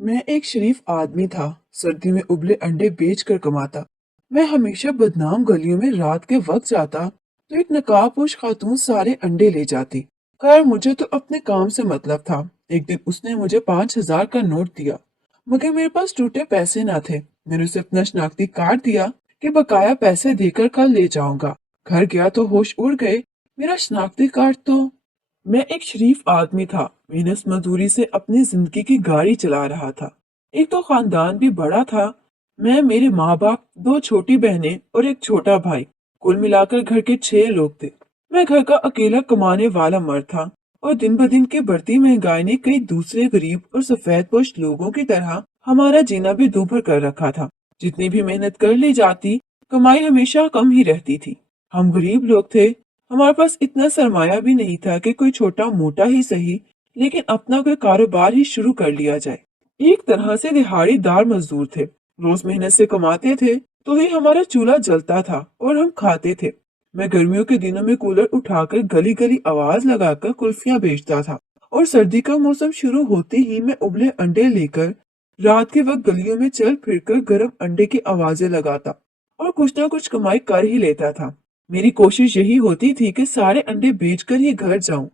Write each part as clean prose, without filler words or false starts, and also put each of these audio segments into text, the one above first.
मैं एक शरीफ आदमी था। सर्दी में उबले अंडे बेचकर कमाता। मैं हमेशा बदनाम गलियों में रात के वक्त जाता तो एक नकाबपोश खातून सारे अंडे ले जाती। खैर, मुझे तो अपने काम से मतलब था। एक दिन उसने मुझे 5,000 का नोट दिया, मगर मेरे पास टूटे पैसे ना थे। मैंने उसे अपना शनाख्ती कार्ड दिया कि बकाया पैसे देकर कल ले जाऊंगा। घर गया तो होश उड़ गए। मेरा शनाख्ती कार्ड तो। मैं एक शरीफ आदमी था। मेहनत मजदूरी से अपनी जिंदगी की गाड़ी चला रहा था। एक तो खानदान भी बड़ा था। मैं, मेरे माँ बाप, दो छोटी बहनें और एक छोटा भाई, कुल मिलाकर घर के 6 लोग थे। मैं घर का अकेला कमाने वाला मर्द था, और दिन ब दिन की बढ़ती महंगाई ने कई दूसरे गरीब और सफेदपोश लोगों की तरह हमारा जीना भी दूभर कर रखा था। जितनी भी मेहनत कर ली जाती, कमाई हमेशा कम ही रहती थी। हम गरीब लोग थे। हमारे पास इतना सरमाया भी नहीं था कि कोई छोटा मोटा ही सही, लेकिन अपना कोई कारोबार ही शुरू कर लिया जाए। एक तरह से दिहाड़ीदार मजदूर थे। रोज मेहनत से कमाते थे तो ही हमारा चूल्हा जलता था और हम खाते थे। मैं गर्मियों के दिनों में कूलर उठाकर गली गली आवाज लगाकर कुल्फियां बेचता था, और सर्दी का मौसम शुरू होते ही मैं उबले अंडे लेकर रात के वक्त गलियों में चल फिरकर गर्म अंडे की आवाजें लगाता और कुछ ना कुछ कमाई कर ही लेता था। मेरी कोशिश यही होती थी कि सारे अंडे बेचकर ही घर जाऊं,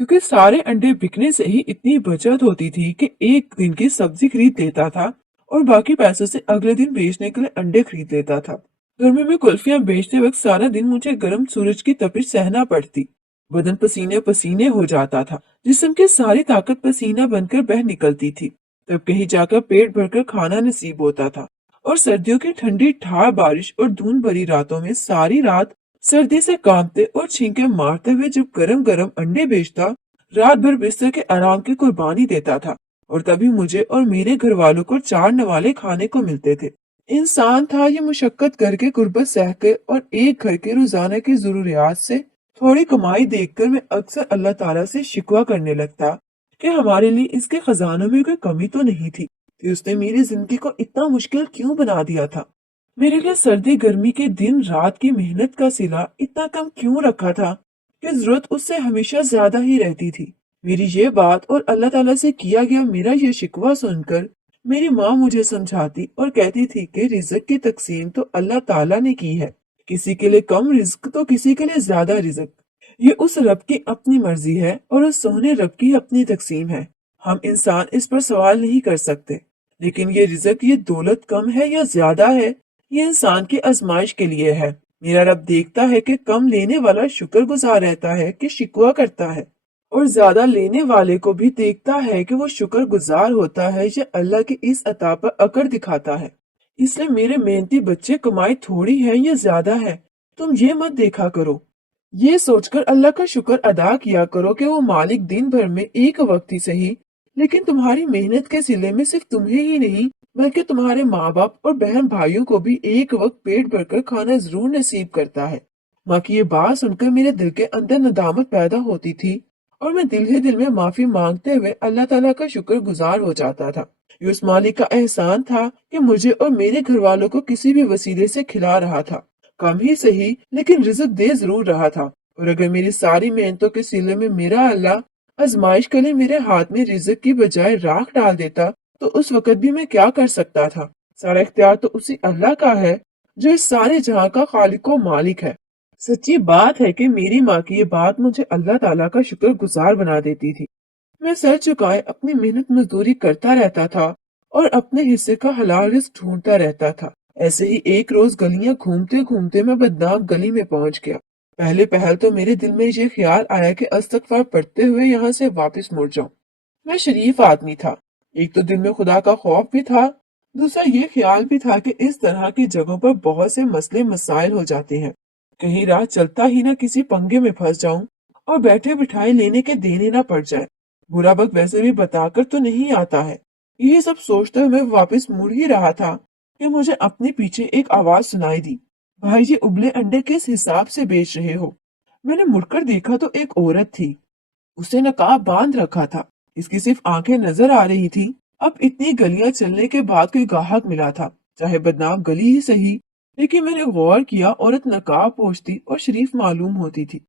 क्योंकि सारे अंडे बिकने से ही इतनी बचत होती थी कि एक दिन की सब्जी खरीद लेता था और बाकी पैसों से अगले दिन बेचने के लिए अंडे खरीद लेता था। गर्मी में कुल्फियां बेचते वक्त सारा दिन मुझे गर्म सूरज की तपिश सहना पड़ती। बदन पसीने पसीने हो जाता था। जिस्म की सारी ताकत पसीना बनकर बह निकलती थी। तब कहीं जाकर पेट भरकर खाना नसीब होता था। और सर्दियों की ठंडी ठार बारिश और धुंध भरी रातों में सारी रात सर्दी से कांपते और छींके मारते हुए जब गरम गरम अंडे बेचता, रात भर बिस्तर के आराम की कुर्बानी देता था। और तभी मुझे और मेरे घर वालों को 4 नवाले खाने को मिलते थे। इंसान था ये मुशक्कत करके, गुर्बत सह के और एक घर के रोजाना की जरूरियात से थोड़ी कमाई देखकर मैं अक्सर अल्लाह ताला से शिकवा करने लगता कि हमारे लिए इसके खजानों में कोई कमी तो नहीं थी कि उसने मेरी जिंदगी को इतना मुश्किल क्यों बना दिया था। मेरे लिए सर्दी गर्मी के दिन रात की मेहनत का सिला इतना कम क्यों रखा था कि जरूरत उससे हमेशा ज्यादा ही रहती थी। मेरी ये बात और अल्लाह ताला से किया गया मेरा ये शिकवा सुनकर मेरी माँ मुझे समझाती और कहती थी कि रिज्क की तकसीम तो अल्लाह ताला ने की है। किसी के लिए कम रिज्क तो किसी के लिए ज्यादा रिज्क। ये उस रब की अपनी मर्जी है और उस सोहने रब की अपनी तकसीम है। हम इंसान इस पर सवाल नहीं कर सकते। लेकिन ये रिज्क, ये दौलत कम है या ज्यादा है, ये इंसान की आजमाइश के लिए है। मेरा रब देखता है कि कम लेने वाला शुक्रगुजार रहता है कि शिकवा करता है, और ज्यादा लेने वाले को भी देखता है कि वो शुक्रगुजार होता है या अल्लाह की इस अता पर अकड़ दिखाता है। इसलिए मेरे मेहनती बच्चे, कमाई थोड़ी है या ज्यादा है, तुम ये मत देखा करो। ये सोचकर अल्लाह का शुक्र अदा किया करो कि वो मालिक दिन भर में एक वक्त ही सही, लेकिन तुम्हारी मेहनत के सिले में सिर्फ तुम्हें ही नहीं बल्कि तुम्हारे माँ बाप और बहन भाइयों को भी एक वक्त पेट भरकर खाना जरूर नसीब करता है। माँ की ये बात सुनकर मेरे दिल के अंदर नदामत पैदा होती थी, और मैं दिल ही दिल में माफी मांगते हुए अल्लाह ताला का शुक्र गुजार हो जाता था। ये उस मालिक का एहसान था कि मुझे और मेरे घर वालों को किसी भी वसीले से खिला रहा था। कम ही सही, लेकिन रिज़्क दे जरूर रहा था। और अगर मेरी सारी मेहनतों के सिले में मेरा अल्लाह आजमाइश के लिए मेरे हाथ में रिज़्क की बजाय राख डाल देता, तो उस वक्त भी मैं क्या कर सकता था। सारा इख्तियार तो उसी अल्लाह का है जो इस सारे जहां का खालिक व मालिक है। सच्ची बात है कि मेरी माँ की ये बात मुझे अल्लाह ताला का शुक्र गुजार बना देती थी। मैं सर झुकाए अपनी मेहनत मजदूरी करता रहता था और अपने हिस्से का हलाल रिस्क ढूंढता रहता था। ऐसे ही एक रोज गलियां घूमते घूमते मैं बदनाम गली में पहुंच गया। पहले पहल तो मेरे दिल में ये ख्याल आया कि अस्तगफार पढ़ते हुए यहाँ से वापस मुड़ जाऊं। मैं शरीफ आदमी था। एक तो दिल में खुदा का खौफ भी था, दूसरा ये ख्याल भी था कि इस तरह की जगहों पर बहुत से मसले मसाइल हो जाते हैं। कहीं राह चलता ही ना किसी पंगे में फंस जाऊं और बैठे बिठाए लेने के देने ना पड़ जाए। बुरा वक्त वैसे भी बताकर तो नहीं आता है। यही सब सोचते हुए मैं वापस मुड़ ही रहा था कि मुझे अपने पीछे एक आवाज सुनाई दी। भाई जी, उबले अंडे किस हिसाब से बेच रहे हो? मैंने मुड़कर देखा तो एक औरत थी। उसे नकाब बांध रखा था। इसकी सिर्फ आंखें नजर आ रही थी। अब इतनी गलियां चलने के बाद कोई ग्राहक मिला था, चाहे बदनाम गली ही सही। लेकिन मैंने गौर किया, औरत नकाब पोंछती और शरीफ मालूम होती थी।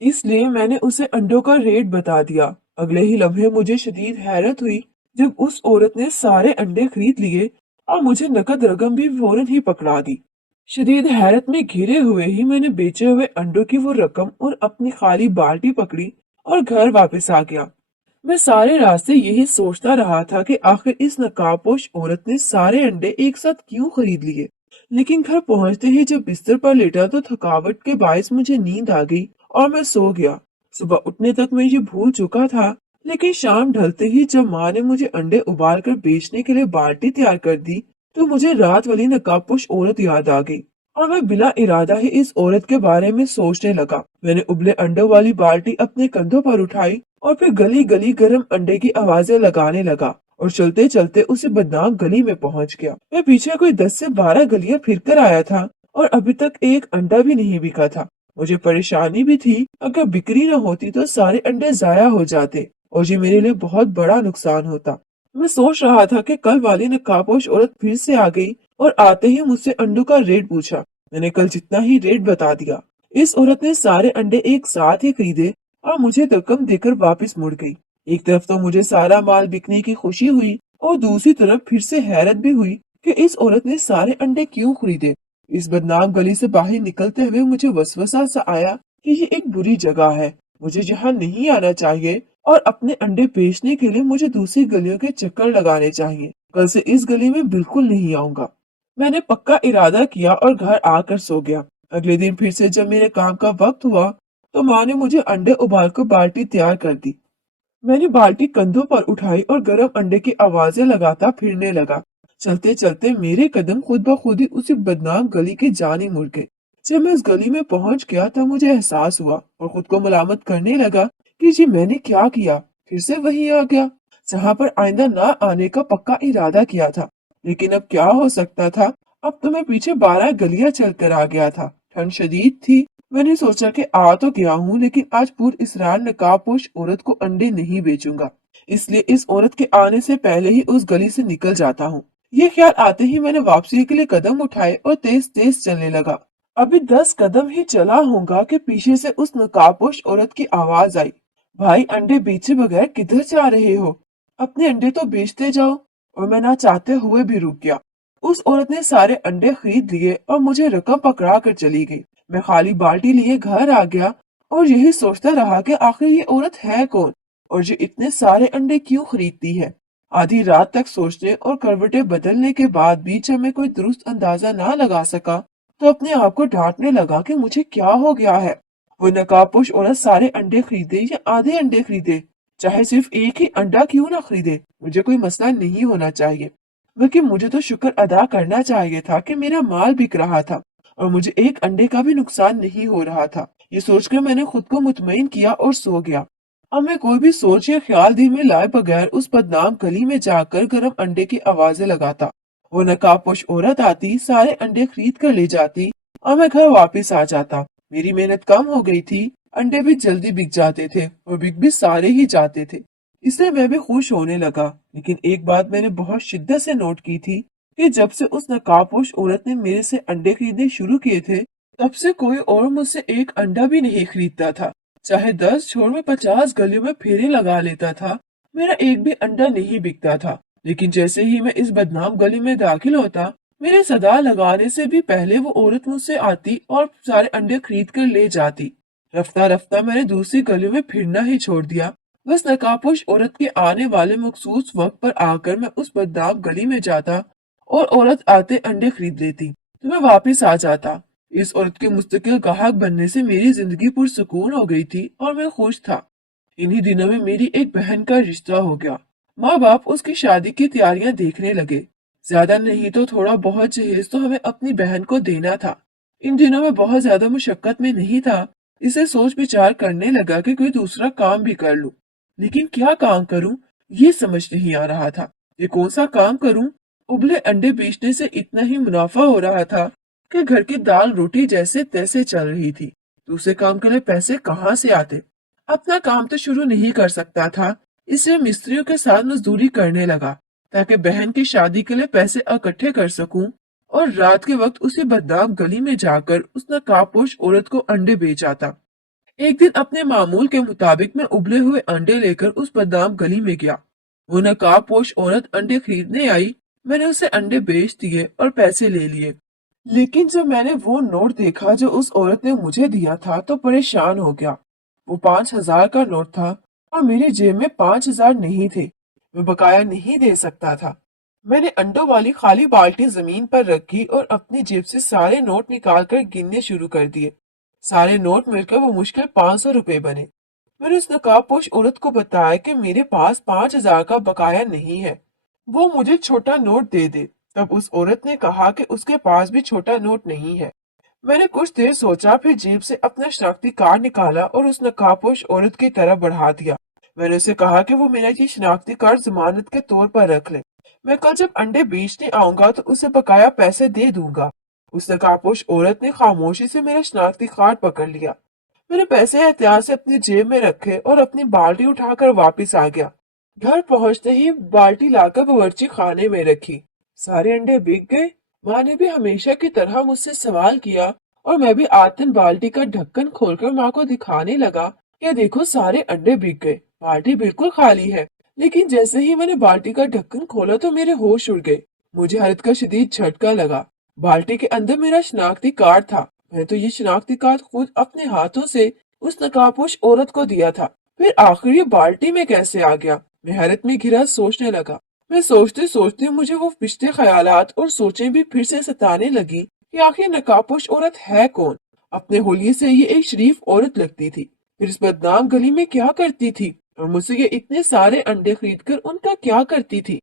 इसलिए मैंने उसे अंडों का रेट बता दिया। अगले ही लम्हे मुझे शदीद हैरत हुई जब उस औरत ने सारे अंडे खरीद लिए और मुझे नकद रकम भी फौरन ही पकड़ा दी। शदीद हैरत में घिरे हुए ही मैंने बेचे हुए अंडों की वो रकम और अपनी खाली बाल्टी पकड़ी और घर वापस आ गया। मैं सारे रास्ते यही सोचता रहा था कि आखिर इस नकाबपोश औरत ने सारे अंडे एक साथ क्यों खरीद लिए। लेकिन घर पहुंचते ही जब बिस्तर पर लेटा तो थकावट के बायस मुझे नींद आ गई और मैं सो गया। सुबह उठने तक मैं ये भूल चुका था, लेकिन शाम ढलते ही जब माँ ने मुझे अंडे उबाल कर बेचने के लिए बाल्टी तैयार कर दी तो मुझे रात वाली नकाबपोश औरत याद आ गई और मैं बिला इरादा ही इस औरत के बारे में सोचने लगा। मैंने उबले अंडों वाली बाल्टी अपने कंधों पर उठाई और फिर गली गली गर्म अंडे की आवाजें लगाने लगा और चलते चलते उसी बदनाम गली में पहुंच गया। मैं पीछे कोई 10 से 12 गलियां फिर कर आया था और अभी तक एक अंडा भी नहीं बिका था। मुझे परेशानी भी थी, अगर बिक्री न होती तो सारे अंडे जाया हो जाते और ये मेरे लिए बहुत बड़ा नुकसान होता। मैं सोच रहा था कि कल वाली नकाबपोश औरत फिर से आ गई और आते ही मुझसे अंडों का रेट पूछा। मैंने कल जितना ही रेट बता दिया। इस औरत ने सारे अंडे एक साथ ही खरीदे और मुझे रकम देकर वापस मुड़ गई। एक तरफ तो मुझे सारा माल बिकने की खुशी हुई और दूसरी तरफ फिर से हैरत भी हुई कि इस औरत ने सारे अंडे क्यों खरीदे। इस बदनाम गली से बाहर निकलते हुए मुझे वसवसा सा आया कि ये एक बुरी जगह है, मुझे यहाँ नहीं आना चाहिए और अपने अंडे बेचने के लिए मुझे दूसरी गलियों के चक्कर लगाने चाहिए। कल से इस गली में बिल्कुल नहीं आऊंगा। मैंने पक्का इरादा किया और घर आकर सो गया। अगले दिन फिर से जब मेरे काम का वक्त हुआ तो माँ ने मुझे अंडे उबाल कर बाल्टी तैयार कर दी। मैंने बाल्टी कंधों पर उठाई और गर्म अंडे की आवाजें लगाता फिरने लगा। चलते चलते मेरे कदम खुद ब खुद ही उसी बदनाम गली के जानी मुड़ गए। जब मैं उस गली में पहुंच गया तब मुझे एहसास हुआ और खुद को मलामत करने लगा कि जी मैंने क्या किया, फिर से वही आ गया जहां पर आइंदा ना आने का पक्का इरादा किया था। लेकिन अब क्या हो सकता था, अब तो मैं पीछे 12 गलियां चल कर आ गया था। ठंड शदीद थी। मैंने सोचा कि आ तो गया हूँ लेकिन आज पुरइस्रार नकाबपोश औरत को अंडे नहीं बेचूंगा, इसलिए इस औरत के आने से पहले ही उस गली से निकल जाता हूँ। ये ख्याल आते ही मैंने वापसी के लिए कदम उठाए और तेज तेज चलने लगा। अभी 10 कदम ही चला होगा कि पीछे से उस नकाबपोश औरत की आवाज आई, भाई अंडे बेचे बगैर किधर जा रहे हो, अपने अंडे तो बेचते जाओ। और मैं ना चाहते हुए भी रुक गया। उस औरत ने सारे अंडे खरीद लिए और मुझे रकम पकड़ा कर चली गई। मैं खाली बाल्टी लिए घर आ गया और यही सोचता रहा कि आखिर ये औरत है कौन और जो इतने सारे अंडे क्यों खरीदती है। आधी रात तक सोचने और करवटें बदलने के बाद भी जब मैं कोई दुरुस्त अंदाजा ना लगा सका तो अपने आप को डांटने लगा कि मुझे क्या हो गया है। वो नकाबपोश औरत सारे अंडे खरीदे या आधे अंडे खरीदे, चाहे सिर्फ एक ही अंडा क्यों ना खरीदे, मुझे कोई मसला नहीं होना चाहिए। बल्कि मुझे तो शुक्र अदा करना चाहिए था कि मेरा माल बिक रहा था और मुझे एक अंडे का भी नुकसान नहीं हो रहा था। ये सोचकर मैंने खुद को मुतमईन किया और सो गया। अब मैं कोई भी सोच या ख्याल दिल में लाए बगैर उस बदनाम गली में जाकर गर्म अंडे की आवाजें लगाता। वो नकाबपोश औरत आती, सारे अंडे खरीद कर ले जाती और मैं घर वापस आ जाता। मेरी मेहनत कम हो गई थी, अंडे भी जल्दी बिक जाते थे और बिक भी सारे ही जाते थे, इसलिए मैं भी खुश होने लगा। लेकिन एक बात मैंने बहुत शिद्दत से नोट की थी कि जब से उस नकाबपोश औरत ने मेरे से अंडे खरीदने शुरू किए थे तब से कोई और मुझसे एक अंडा भी नहीं खरीदता था। चाहे 10 छोड़ में 50 गलियों में फेरे लगा लेता था, मेरा एक भी अंडा नहीं बिकता था। लेकिन जैसे ही मैं इस बदनाम गली में दाखिल होता, मेरे सदा लगाने से भी पहले वो औरत मुझसे आती और सारे अंडे खरीद कर ले जाती। रफ्ता रफ्ता मैंने दूसरी गलियों में फिरना ही छोड़ दिया। बस नकाबपोश औरत के आने वाले मखसूस वक्त पर आकर मैं उस बदनाम गली में जाता और औरत आते अंडे खरीद लेती तो मैं वापस आ जाता। इस औरत के मुस्तकिल गाहक बनने से मेरी जिंदगी पुरसुकून हो गई थी और मैं खुश था। इन्हीं दिनों में मेरी एक बहन का रिश्ता हो गया। माँ बाप उसकी शादी की तैयारियां देखने लगे। ज्यादा नहीं तो थोड़ा बहुत जहेज तो हमें अपनी बहन को देना था। इन दिनों में बहुत ज्यादा मुशक्कत में नहीं था, इसे सोच विचार करने लगा कि कोई दूसरा काम भी कर लूं। लेकिन क्या काम करूं, ये समझ नहीं आ रहा था। ये कौन सा काम करूं? उबले अंडे बेचने से इतना ही मुनाफा हो रहा था कि घर की दाल रोटी जैसे तैसे चल रही थी। दूसरे काम के लिए पैसे कहाँ से आते? अपना काम तो शुरू नहीं कर सकता था, इसलिए मिस्त्रियों के साथ मजदूरी करने लगा ताकि बहन की शादी के लिए पैसे इकट्ठे कर सकूं और रात के वक्त उसी बदनाम गली में जाकर उस नकाबपोश औरत को अंडे बेच आता। एक दिन अपने मामूल के मुताबिक मैं उबले हुए अंडे लेकर उस बदनाम गली में गया। वो नकाबपोश औरत अंडे खरीदने आई। मैंने उसे अंडे बेच दिए और पैसे ले लिए। लेकिन जब मैंने वो नोट देखा जो उस औरत ने मुझे दिया था तो परेशान हो गया। वो 5,000 का नोट था और मेरी जेब में 5,000 नहीं थे। मैं बकाया नहीं दे सकता था। मैंने अंडों वाली खाली बाल्टी जमीन पर रखी और अपनी जेब से सारे नोट निकालकर गिनने शुरू कर दिए। सारे नोट मिलकर वो मुश्किल 500 रुपए बने। मैंने उस नकाबपोश औरत को बताया कि मेरे पास 5,000 का बकाया नहीं है, वो मुझे छोटा नोट दे दे। तब उस औरत ने कहा कि उसके पास भी छोटा नोट नहीं है। मैंने कुछ देर सोचा, फिर जेब से अपना शनाख्ती कार्ड निकाला और उस नकाबपोश औरत की तरफ बढ़ा दिया। मैंने उसे कहा कि वो मेरा ये शनाख्ती कार्ड जमानत के तौर पर रख ले। मैं कल जब अंडे बेचने आऊंगा तो उसे बकाया पैसे दे दूंगा। उस नकाबपोश औरत ने खामोशी से मेरा शनाख्ती कार्ड पकड़ लिया। मैंने पैसे एहतियात से अपनी जेब में रखे और अपनी बाल्टी उठाकर वापस आ गया। घर पहुंचते ही बाल्टी लाकर बावर्ची खाने में रखी। सारे अंडे बिक गए। माँ ने भी हमेशा की तरह मुझसे सवाल किया और मैं भी आतन बाल्टी का ढक्कन खोलकर माँ को दिखाने लगा कि देखो सारे अंडे बिक गए, बाल्टी बिल्कुल खाली है। लेकिन जैसे ही मैंने बाल्टी का ढक्कन खोला तो मेरे होश उड़ गए। मुझे हैरत का शदीद झटका लगा। बाल्टी के अंदर मेरा शनाख्ती कार्ड था। मैंने तो ये शनाख्ती कार्ड खुद अपने हाथों से उस नकाबपोश औरत को दिया था। फिर आखिर ये बाल्टी में कैसे आ गया? मैं हैरत में घिरा सोचने लगा। मैं सोचते सोचते मुझे वो पिछले ख्यालात और सोचें भी फिर से सताने लगी कि आखिर नकाबपोश औरत है कौन। अपने हुलिये से ये एक शरीफ औरत लगती थी, फिर इस बदनाम गली में क्या करती थी और मुझसे ये इतने सारे अंडे खरीद कर उनका क्या करती थी?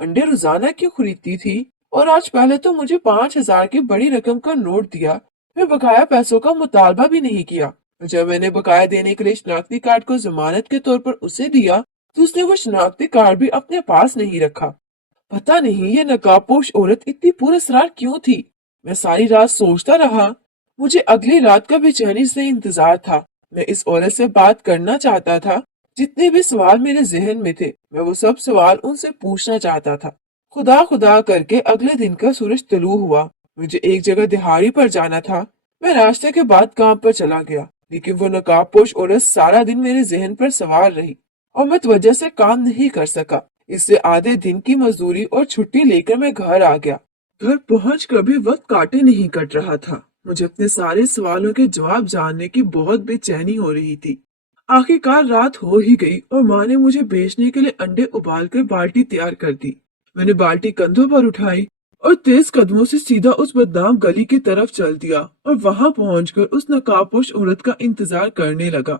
अंडे रोजाना क्यों खरीदती थी? और आज पहले तो मुझे 5,000 की बड़ी रकम का नोट दिया, फिर बकाया पैसों का मुतालबा भी नहीं किया। जब मैंने बकाया देने के लिए शनाख्ती कार्ड को जमानत के तौर पर उसे दिया तो उसने वो शनाख्ती कार्ड भी अपने पास नहीं रखा। पता नहीं ये नकाबपोश औरत इतनी पुरअसरार क्यों थी। मैं सारी रात सोचता रहा। मुझे अगली रात का बेचैनी से इंतजार था। मैं इस औरत से बात करना चाहता था। जितने भी सवाल मेरे जहन में थे मैं वो सब सवाल उनसे पूछना चाहता था। खुदा खुदा करके अगले दिन का सूरज तुलू हुआ। मुझे एक जगह दिहाड़ी पर जाना था। मैं रास्ते के बाद काम पर चला गया, लेकिन वो नकाबपोश औरत सारा दिन मेरे जहन पर सवार रही और मैं वजह से काम नहीं कर सका। इससे आधे दिन की मजदूरी और छुट्टी लेकर मैं घर आ गया। घर पहुंच कर भी वक्त काटे नहीं कट रहा था। मुझे अपने सारे सवालों के जवाब जानने की बहुत बेचैनी हो रही थी। आखिरकार रात हो ही गई और माँ ने मुझे बेचने के लिए अंडे उबाल कर बाल्टी तैयार कर दी। मैंने बाल्टी कंधों पर उठाई और तेज कदमों से सीधा उस बदनाम गली की तरफ चल दिया और वहां पहुंचकर उस नकाबपोश औरत का इंतजार करने लगा।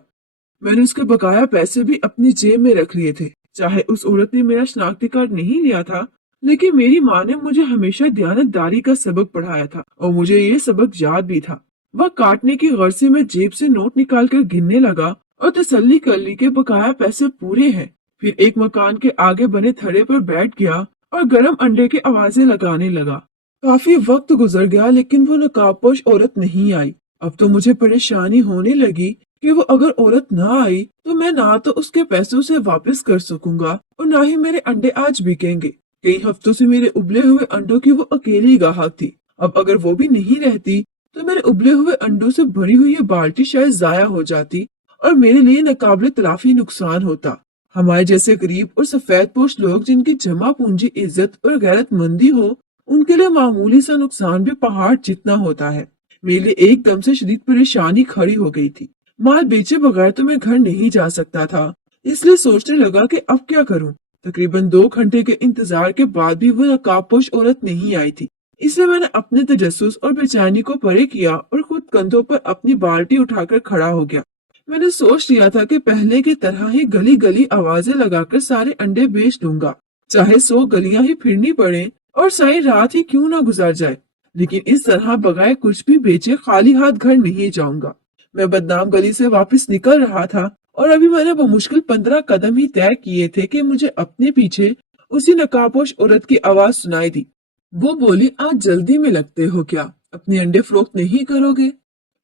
मैंने उसके बकाया पैसे भी अपनी जेब में रख लिए थे। चाहे उस औरत ने मेरा शनाख्ती कार्ड नहीं लिया था, लेकिन मेरी माँ ने मुझे हमेशा दयानतदारी का सबक पढ़ाया था और मुझे ये सबक याद भी था। वह काटने की गर्ज से मैं जेब से नोट निकाल कर गिनने लगा और तसल्ली कर ली कि बकाया पैसे पूरे हैं। फिर एक मकान के आगे बने थड़े पर बैठ गया और गर्म अंडे की आवाजें लगाने लगा। काफी वक्त गुजर गया लेकिन वो नकाबपोश औरत नहीं आई। अब तो मुझे परेशानी होने लगी कि वो अगर औरत ना आई तो मैं ना तो उसके पैसों से वापस कर सकूंगा और ना ही मेरे अंडे आज बिकेंगे। कई हफ्तों से मेरे उबले हुए अंडों की वो अकेली गाहक थी। अब अगर वो भी नहीं रहती तो मेरे उबले हुए अंडों से भरी हुई ये बाल्टी शायद जाया हो जाती और मेरे लिए नाकाबिले तलाफी नुकसान होता। हमारे जैसे गरीब और सफेद पोश लोग जिनकी जमा पूंजी इज्जत और गैरतमंदी हो, उनके लिए मामूली सा नुकसान भी पहाड़ जितना होता है। मेरे लिए एकदम से शदीद परेशानी खड़ी हो गई थी। माल बेचे बगैर तो मैं घर नहीं जा सकता था, इसलिए सोचने लगा कि अब क्या करूं। तकरीबन 2 घंटे के इंतजार के बाद भी वो नकाबपोश औरत नहीं आई थी। इसलिए मैंने अपने तजस्सुस और बेचैनी को परे किया और खुद कंधों पर अपनी बाल्टी उठाकर खड़ा हो गया। मैंने सोच लिया था कि पहले की तरह ही गली गली आवाजें लगाकर सारे अंडे बेच दूंगा, चाहे 100 गलियां ही फिरनी पड़े और सारी रात ही क्यों ना गुजर जाए, लेकिन इस तरह बगैर कुछ भी बेचे खाली हाथ घर नहीं जाऊंगा। मैं बदनाम गली से वापस निकल रहा था और अभी मैंने बमुश्किल 15 कदम ही तय किए थे कि मुझे अपने पीछे उसी नकाबपोश औरत की आवाज सुनाई दी। वो बोली, आज जल्दी में लगते हो क्या? अपने अंडे फरोख्त नहीं करोगे?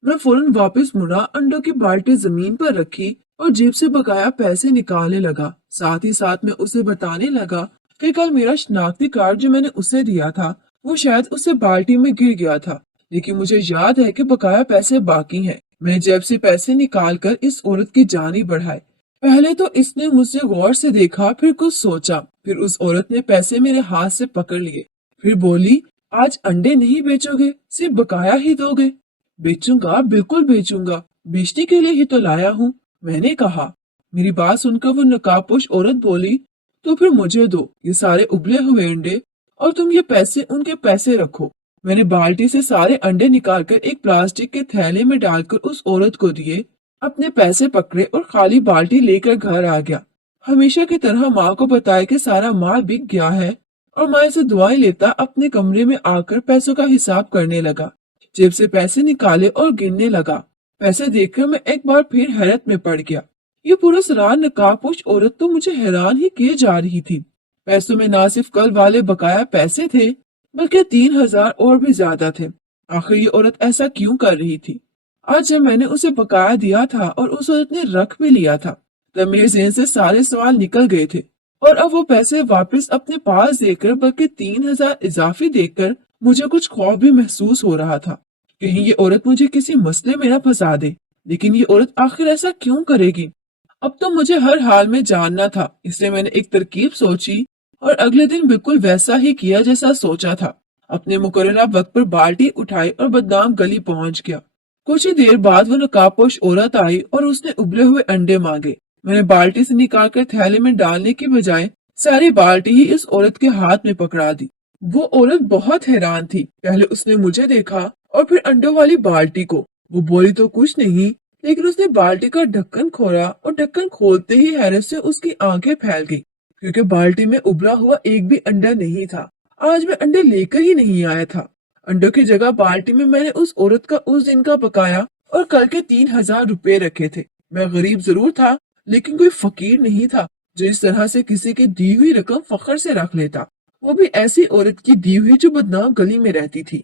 मैं फौरन वापस मुड़ा, अंडों की बाल्टी जमीन पर रखी और जेब से बकाया पैसे निकालने लगा। साथ ही साथ मैं उसे बताने लगा कि कल मेरा शनाख्ती कार्ड जो मैंने उसे दिया था वो शायद उसे बाल्टी में गिर गया था, लेकिन मुझे याद है कि बकाया पैसे बाकी हैं। मैंने जेब से पैसे निकाल कर इस औरत की जान ही बढ़ाई। पहले तो इसने मुझसे गौर से देखा, फिर कुछ सोचा, फिर उस औरत ने पैसे मेरे हाथ से पकड़ लिए, फिर बोली, आज अंडे नहीं बेचोगे, सिर्फ बकाया ही दोगे। बेचूंगा, बिल्कुल बेचूंगा, बेचने के लिए ही तो लाया हूँ, मैंने कहा। मेरी बात सुनकर वो नकाबपोश औरत बोली, तो फिर मुझे दो ये सारे उबले हुए अंडे, और तुम ये पैसे उनके पैसे रखो। मैंने बाल्टी से सारे अंडे निकालकर एक प्लास्टिक के थैले में डालकर उस औरत को दिए, अपने पैसे पकड़े और खाली बाल्टी लेकर घर आ गया। हमेशा की तरह माँ को बताया कि सारा माल बिक गया है, और माँ से दुआएं लेता अपने कमरे में आकर पैसों का हिसाब करने लगा। जेब से पैसे निकाले और गिनने लगा। पैसे देखकर मैं एक बार फिर हैरत में पड़ गया। ये पुरस्कार नकाबपोश औरत तो मुझे हैरान ही किए जा रही थी। पैसों में ना सिर्फ कल वाले बकाया पैसे थे, बल्कि 3,000 और भी ज्यादा थे। आखिर ये औरत ऐसा क्यों कर रही थी? आज जब मैंने उसे बकाया दिया था और उस औरत ने रख भी लिया था, तब मेरे ज़हन से सारे सवाल निकल गए थे। और अब वो पैसे वापस अपने पास देकर, बल्कि 3,000 इजाफी देकर, मुझे कुछ खौफ भी महसूस हो रहा था। कहीं ये औरत मुझे किसी मसले में न फंसा दे। लेकिन ये औरत आखिर ऐसा क्यों करेगी? अब तो मुझे हर हाल में जानना था, इसलिए मैंने एक तरकीब सोची और अगले दिन बिल्कुल वैसा ही किया जैसा सोचा था। अपने मुकर्ररा वक्त पर बाल्टी उठाई और बदनाम गली पहुंच गया। कुछ ही देर बाद वो नकाबपोश औरत आई और उसने उबले हुए अंडे मांगे। मैंने बाल्टी से निकालकर थैले में डालने की बजाय सारी बाल्टी ही इस औरत के हाथ में पकड़ा दी। वो औरत बहुत हैरान थी। पहले उसने मुझे देखा और फिर अंडों वाली बाल्टी को। वो बोली तो कुछ नहीं, लेकिन उसने बाल्टी का ढक्कन खोला और ढक्कन खोलते ही हैरत से उसकी आंखें फैल गई, क्योंकि बाल्टी में उबला हुआ एक भी अंडा नहीं था। आज मैं अंडे लेकर ही नहीं आया था। अंडों की जगह बाल्टी में मैंने उस औरत का उस दिन का बकाया और कल के 3,000 रुपए रखे थे। मैं गरीब जरूर था, लेकिन कोई फकीर नहीं था जो इस तरह से किसी की दी हुई रकम फखर से रख लेता, वो भी ऐसी औरत की दी हुई जो बदनाम गली में रहती थी।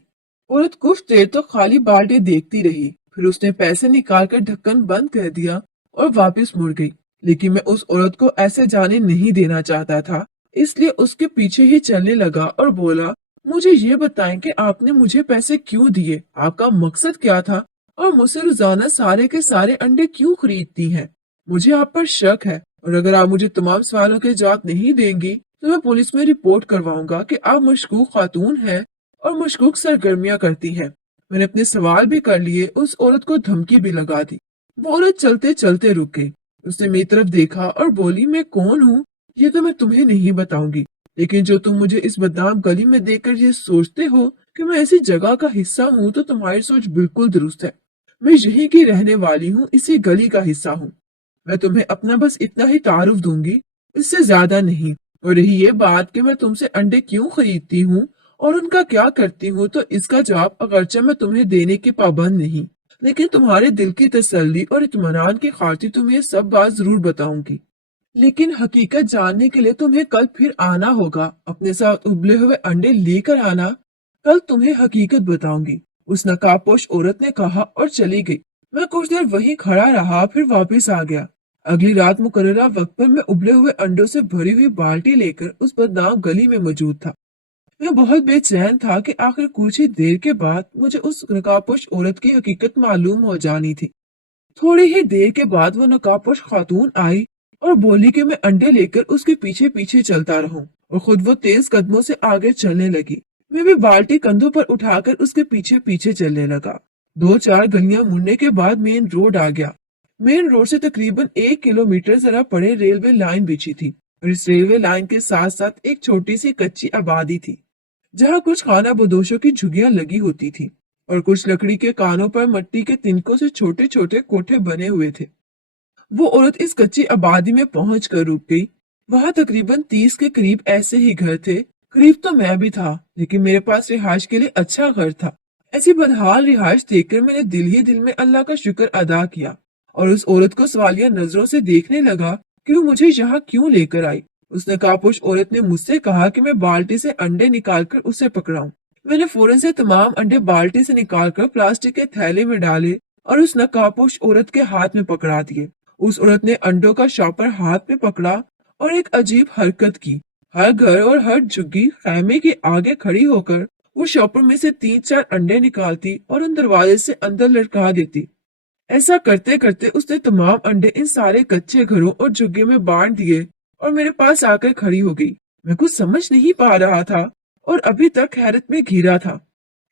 औरत कुछ देर तो खाली बाल्टी देखती रही, फिर उसने पैसे निकालकर ढक्कन बंद कर दिया और वापस मुड़ गई। लेकिन मैं उस औरत को ऐसे जाने नहीं देना चाहता था, इसलिए उसके पीछे ही चलने लगा और बोला, मुझे ये बताएं कि आपने मुझे पैसे क्यों दिए, आपका मकसद क्या था, और मुझसे रोजाना सारे के सारे अंडे क्यों खरीदती हैं? मुझे आप पर शक है, और अगर आप मुझे तमाम सवालों के जवाब नहीं देंगी तो मैं पुलिस में रिपोर्ट करवाऊंगा कि आप मशकूक खातून हैं और मशकूक सरगर्मियां करती हैं। मैंने अपने सवाल भी कर लिए, उस औरत को धमकी भी लगा दी। वो औरत चलते चलते रुक गई। उसने मेरी तरफ देखा और बोली, मैं कौन हूँ ये तो मैं तुम्हें नहीं बताऊंगी, लेकिन जो तुम मुझे इस बदनाम गली में देखकर ये सोचते हो कि मैं ऐसी जगह का हिस्सा हूँ, तो तुम्हारी सोच बिल्कुल दुरुस्त है। मैं यहीं की रहने वाली हूँ, इसी गली का हिस्सा हूँ। मैं तुम्हें अपना बस इतना ही तारुफ दूंगी, इससे ज्यादा नहीं। और रही ये बात कि मैं तुमसे अंडे क्यों खरीदती हूँ और उनका क्या करती हूँ, तो इसका जवाब अगरचे मैं तुम्हें देने की पाबंद नहीं, लेकिन तुम्हारे दिल की तसल्ली और इत्मीनान की खातिर तुम्हें सब बात जरूर बताऊंगी। लेकिन हकीकत जानने के लिए तुम्हें कल फिर आना होगा। अपने साथ उबले हुए अंडे लेकर आना, कल तुम्हें हकीकत बताऊंगी। उस नकाबपोश औरत ने कहा और चली गई। मैं कुछ देर वहीं खड़ा रहा, फिर वापस आ गया। अगली रात मुकर्ररा वक्त पर मैं उबले हुए अंडों से भरी हुई बाल्टी लेकर उस बदनाम गली में मौजूद था। मैं बहुत बेचैन था कि आखिर कुछ ही देर के बाद मुझे उस नकाबपोश औरत की हकीकत मालूम हो जानी थी। थोड़ी ही देर के बाद वो नकाबपोश खातून आई और बोली कि मैं अंडे लेकर उसके पीछे पीछे चलता रहूं, और खुद वो तेज कदमों से आगे चलने लगी। मैं भी बाल्टी कंधों पर उठाकर उसके पीछे पीछे चलने लगा। 2-4 गलियां मुड़ने के बाद मेन रोड आ गया। मेन रोड से तकरीबन 1 किलोमीटर जरा पड़े रेलवे लाइन बिछी थी, और इस रेलवे लाइन के साथ साथ एक छोटी सी कच्ची आबादी थी, जहाँ कुछ खाना बदोशों की झुग्गियां लगी होती थी, और कुछ लकड़ी के कानों पर मिट्टी के तिनकों से छोटे छोटे कोठे बने हुए थे। वो औरत इस कच्ची आबादी में पहुंच कर रुक गई। वहां तकरीबन 30 के करीब ऐसे ही घर थे। करीब तो मैं भी था, लेकिन मेरे पास रिहाइश के लिए अच्छा घर था। ऐसी बदहाल रिहाइश देखकर मैंने दिल ही दिल में अल्लाह का शुक्र अदा किया, और उस औरत को सवालिया नजरों से देखने लगा कि वो मुझे यहाँ क्यों लेकर आई। उस नकाबपोश औरत ने मुझसे कहा कि मैं बाल्टी से अंडे निकालकर उसे पकड़ाऊं। मैंने फौरन से तमाम अंडे बाल्टी से निकालकर प्लास्टिक के थैले में डाले और उस नकाबपोश औरत के हाथ में पकड़ा दिए। उस औरत ने अंडों का शॉपर हाथ में पकड़ा और एक अजीब हरकत की। हर घर और हर झुग्गी खैमे के आगे खड़ी होकर वो शॉपर में से 3-4 अंडे निकालती और उन दरवाजे से अंदर लटका देती। ऐसा करते करते उसने तमाम अंडे इन सारे कच्चे घरों और झुग्गी में बांट दिए और मेरे पास आकर खड़ी हो गई। मैं कुछ समझ नहीं पा रहा था और अभी तक हैरत में घिरा था।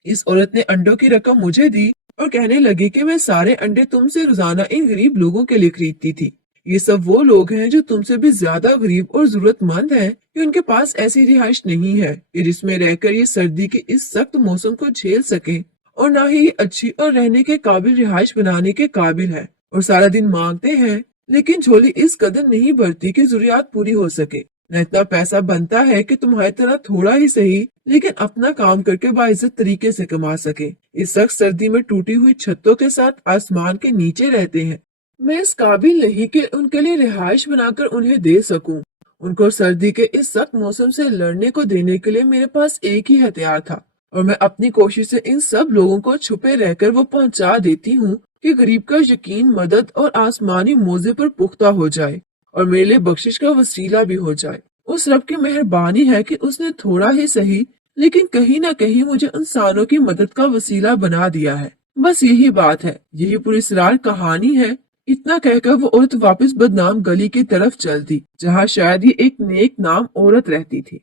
इस औरत ने अंडों की रकम मुझे दी और कहने लगी कि मैं सारे अंडे तुमसे रोजाना इन गरीब लोगों के लिए खरीदती थी। ये सब वो लोग हैं जो तुमसे भी ज्यादा गरीब और जरूरतमंद हैं कि उनके पास ऐसी रिहाइश नहीं है कि जिसमें रहकर ये सर्दी के इस सख्त मौसम को झेल सके, और ना ही ये अच्छी और रहने के काबिल रिहाइश बनाने के काबिल है। और सारा दिन मांगते हैं लेकिन झोली इस कदर नहीं भरती कि जरूरियात पूरी हो सके। न इतना पैसा बनता है कि तुम्हारी तरह थोड़ा ही सही लेकिन अपना काम करके बाइज्जत तरीके से कमा सके। इस सख्त सर्दी में टूटी हुई छतों के साथ आसमान के नीचे रहते हैं। मैं इस काबिल नहीं कि उनके लिए रिहाइश बनाकर उन्हें दे सकूं। उनको सर्दी के इस सख्त मौसम से लड़ने को देने के लिए मेरे पास एक ही हथियार था, और मैं अपनी कोशिश से इन सब लोगों को छुपे रहकर वो पहुंचा देती हूँ कि गरीब का यकीन मदद और आसमानी मोजे पर पुख्ता हो जाए और मेरे लिए बख्शिश का वसीला भी हो जाए। उस रब की मेहरबानी है कि उसने थोड़ा ही सही लेकिन कहीं ना कहीं मुझे इंसानों की मदद का वसीला बना दिया है। बस यही बात है, यही पूरी सरार कहानी है। इतना कहकर वो औरत वापस बदनाम गली की तरफ चल दी जहाँ शायद ये एक नेक नाम औरत रहती थी।